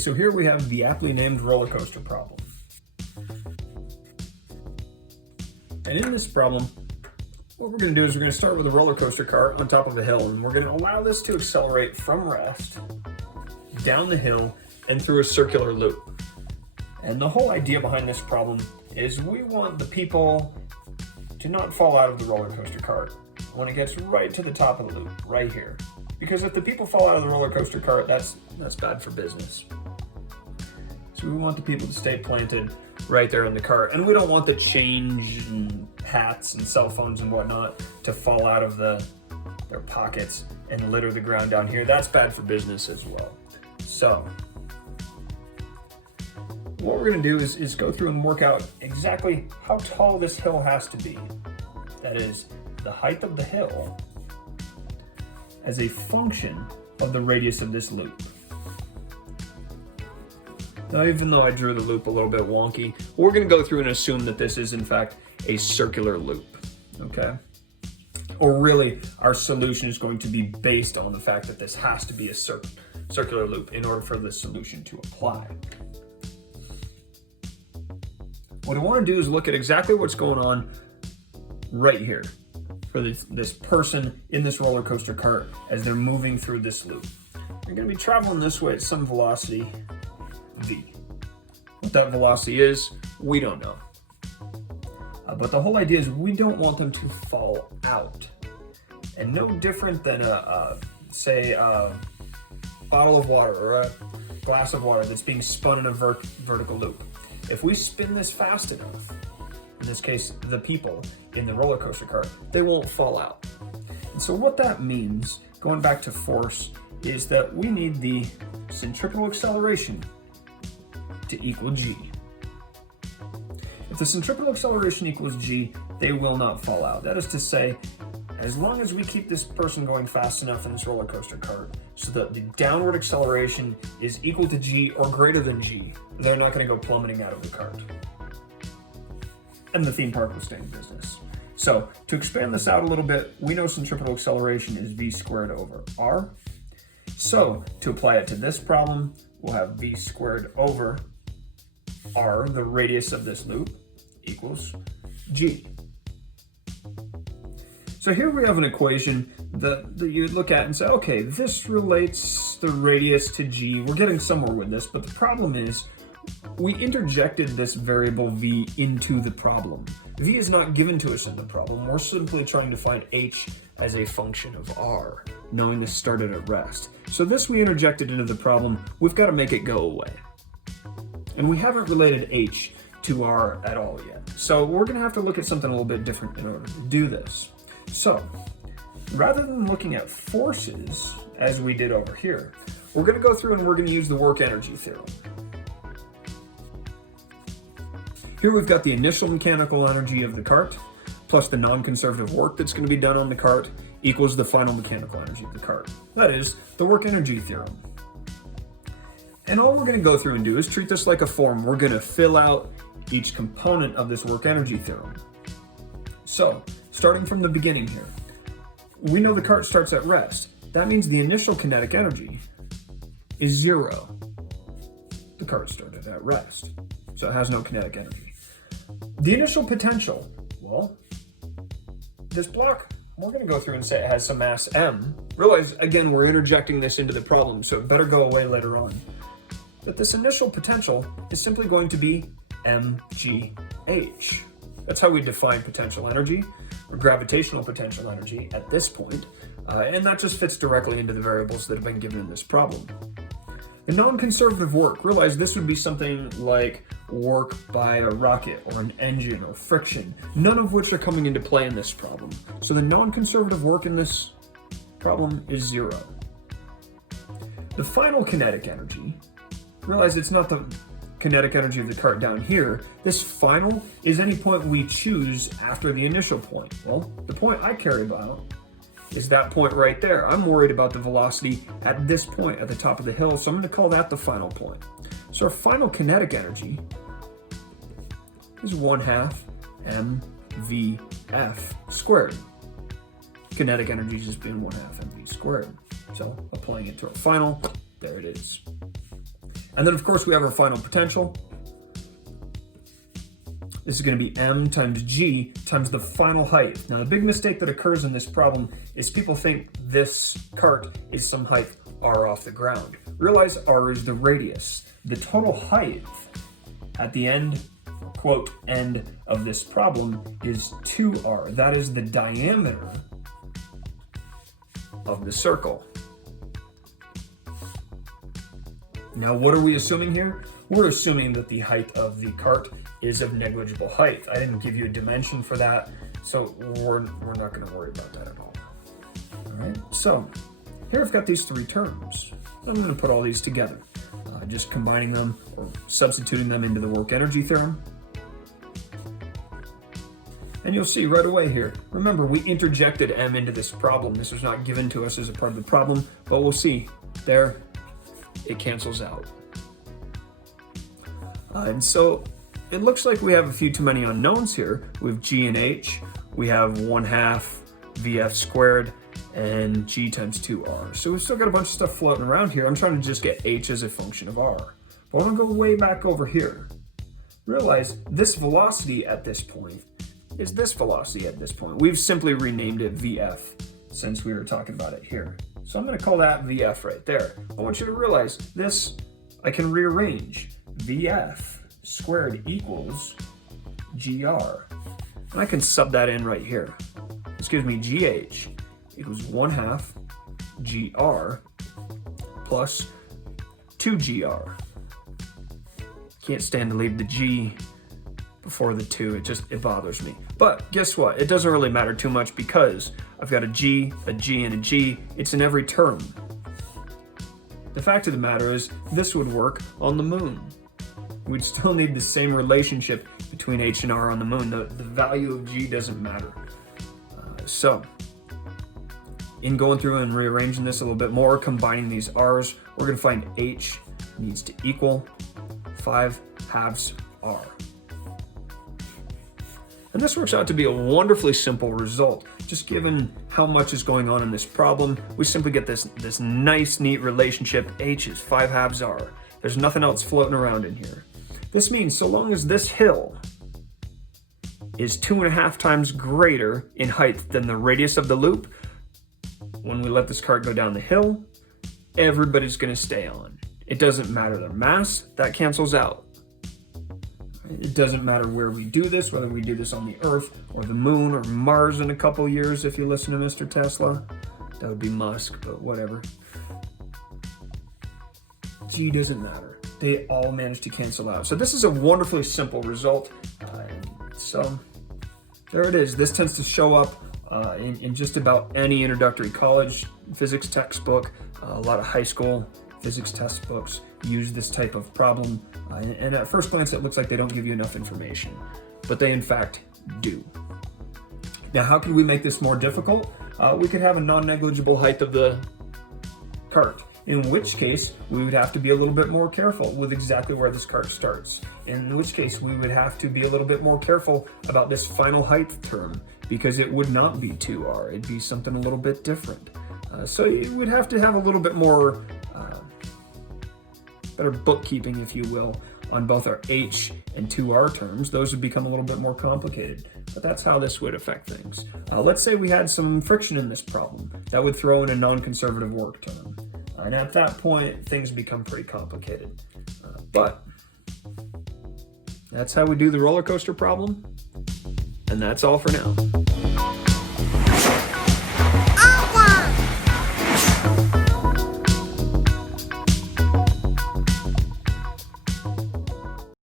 so here we have the aptly named roller coaster problem. And in this problem, what we're going to do is we're going to start with a roller coaster cart on top of a hill, and we're going to allow this to accelerate from rest down the hill and through a circular loop. And the whole idea behind this problem is we want the people to not fall out of the roller coaster cart when it gets right to the top of the loop, right here. Because if the people fall out of the roller coaster cart, that's bad for business. So we want the people to stay planted right there in the cart. And we don't want the change and hats and cell phones and whatnot to fall out of their pockets and litter the ground down here. That's bad for business as well. So what we're going to do is go through and work out exactly how tall this hill has to be. That is, the height of the hill as a function of the radius of this loop. Now, even though I drew the loop a little bit wonky, we're going to go through and assume that this is in fact a circular loop, okay? Or really, our solution is going to be based on the fact that this has to be a circular loop in order for the solution to apply. What I want to do is look at exactly what's going on right here for this person in this roller coaster cart as they're moving through this loop. They're going to be traveling this way at some velocity v. What that velocity is, we don't know. But the whole idea is we don't want them to fall out. And no different than say a bottle of water or a glass of water that's being spun in a vertical loop. If we spin this fast enough, in this case, the people in the roller coaster cart, they won't fall out. And so what that means, going back to force, is that we need the centripetal acceleration to equal g. If the centripetal acceleration equals g, they will not fall out. That is to say, as long as we keep this person going fast enough in this roller coaster cart so that the downward acceleration is equal to g or greater than g, they're not going to go plummeting out of the cart. And the theme park will stay in business. So to expand this out a little bit, we know centripetal acceleration is v squared over r. So to apply it to this problem, we'll have v squared over r, the radius of this loop, equals g. So here we have an equation that you look at and say, okay, this relates the radius to g. We're getting somewhere with this, but the problem is we interjected this variable v into the problem. V is not given to us in the problem. We're simply trying to find h as a function of r, knowing this started at rest. So this we interjected into the problem. We've got to make it go away. And we haven't related h to r at all yet. So we're going to have to look at something a little bit different in order to do this. So rather than looking at forces as we did over here, we're going to go through and we're going to use the work energy theorem. Here we've got the initial mechanical energy of the cart plus the non-conservative work that's going to be done on the cart equals the final mechanical energy of the cart. That is the work energy theorem. And all we're going to go through and do is treat this like a form. We're going to fill out each component of this work energy theorem. So, starting from the beginning here, we know the cart starts at rest. That means the initial kinetic energy is 0. The cart started at rest, so it has no kinetic energy. The initial potential, well, this block, we're going to go through and say it has some mass m. Realize, again, we're interjecting this into the problem, so it better go away later on. But this initial potential is simply going to be mgh. That's how we define potential energy, or gravitational potential energy at this point, and that just fits directly into the variables that have been given in this problem. The non-conservative work, realize this would be something like work by a rocket or an engine or friction, none of which are coming into play in this problem. So the non-conservative work in this problem is 0. The final kinetic energy, realize it's not the kinetic energy of the cart down here. This final is any point we choose after the initial point. Well, the point I care about is that point right there. I'm worried about the velocity at this point at the top of the hill, so I'm going to call that the final point. So our final kinetic energy is 1/2 mvf squared. Kinetic energy is just being 1/2 mv squared. So applying it to our final, there it is. And then of course we have our final potential. This is going to be m times g times the final height. Now the big mistake that occurs in this problem is people think this cart is some height r off the ground. Realize r is the radius. The total height at the end, quote, end of this problem is 2r. That is the diameter of the circle. Now what are we assuming here? We're assuming that the height of the cart is of negligible height. I didn't give you a dimension for that, so we're not going to worry about that at all. All right, so here I've got these three terms. I'm going to put all these together, just combining them or substituting them into the work energy theorem. And you'll see right away here, remember we interjected m into this problem. This was not given to us as a part of the problem, but we'll see there, it cancels out. And so it looks like we have a few too many unknowns here. We have g and h, we have 1/2 vf squared, and g times 2r. So we've still got a bunch of stuff floating around here. I'm trying to just get h as a function of r. But I want to go way back over here. Realize this velocity at this point is this velocity at this point. We've simply renamed it vf since we were talking about it here. So I'm going to call that vf right there. I want you to realize this, I can rearrange. vf squared equals gr. And I can sub that in right here. This gives me gh equals 1/2 gr plus 2gr. Can't stand to leave the g before the 2, it bothers me. But guess what? It doesn't really matter too much because I've got a g, and a g. It's in every term. The fact of the matter is this would work on the moon. We'd still need the same relationship between h and r on the moon. The value of g doesn't matter. So in going through and rearranging this a little bit more, combining these r's, we're going to find h needs to equal 5/2 r. And this works out to be a wonderfully simple result. Just given how much is going on in this problem, we simply get this nice, neat relationship. H is 5/2 r. There's nothing else floating around in here. This means so long as this hill is 2.5 times greater in height than the radius of the loop, when we let this cart go down the hill, everybody's going to stay on. It doesn't matter their mass, that cancels out. It doesn't matter where we do this, whether we do this on the Earth or the Moon or Mars in a couple years, if you listen to Mr. Tesla. That would be Musk, but whatever. G doesn't matter. They all manage to cancel out. So this is a wonderfully simple result. So there it is. This tends to show up in just about any introductory college physics textbook. A lot of high school physics textbooks use this type of problem. And at first glance, it looks like they don't give you enough information, but they in fact do. Now, how can we make this more difficult? We could have a non-negligible height of the cart, in which case we would have to be a little bit more careful with exactly where this cart starts. In which case we would have to be a little bit more careful about this final height term, because it would not be 2r, it'd be something a little bit different. So you would have to have a little bit more better bookkeeping, if you will, on both our h and 2r terms. Those would become a little bit more complicated, but that's how this would affect things. Let's say we had some friction in this problem. That would throw in a non-conservative work term. And at that point, things become pretty complicated. But that's how we do the roller coaster problem. And that's all for now.